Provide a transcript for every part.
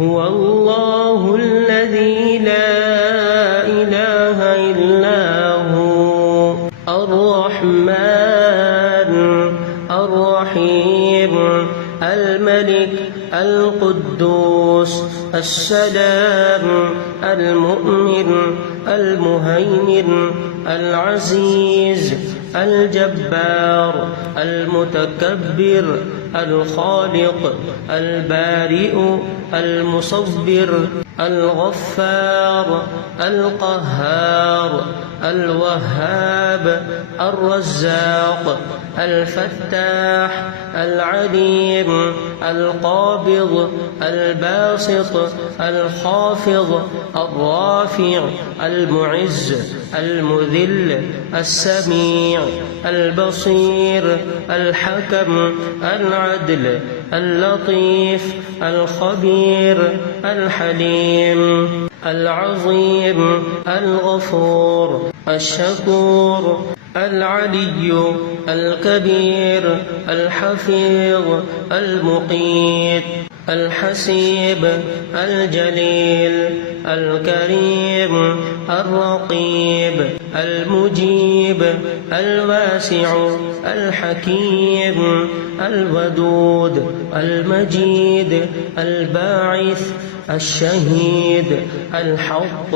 هو الله الذي لا إله إلا هو الرحمن الرحيم الملك القدوس السلام المؤمن المهيمن العزيز الجبار المتكبر الخالق البارئ المصور الغفار القهار الوهاب الرزاق الفتاح العليم القابض الباسط الخافض الرافع المعز المذل السميع البصير الحكم العدل اللطيف الخبير الحليم العظيم الغفور الشكور العلي الكبير الحفيظ المقيت الحسيب الجليل الكريم الرقيب المجيب الواسع الحكيم الودود المجيد الباعث الشهيد الحق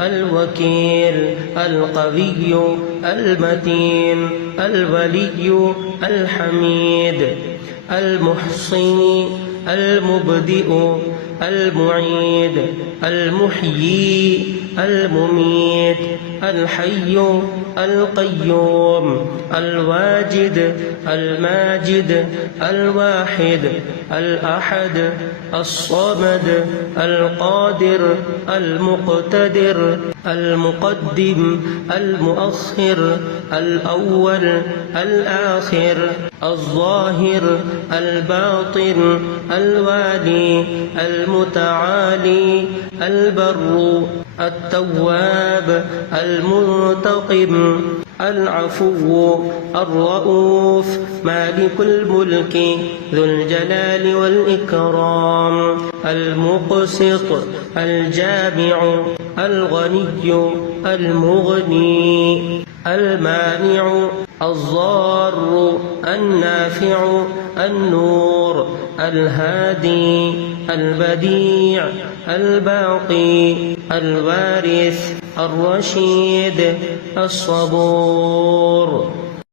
الوكيل القوي المتين الولي الحميد المحصي المبدئ المعيد المحيي المميت الحي القيوم الواجد الماجد الواحد الأحد الصمد القادر المقتدر المقدم المؤخر الأول الآخر الظاهر الباطن الوالي المتعالي البر التواب المنتقم العفو الرؤوف مالك الملك ذو الجلال والإكرام المقسط الجامع الغني المغني المانع الضار النافع النور الهادي البديع الباقي الوارث الرشيد الصبور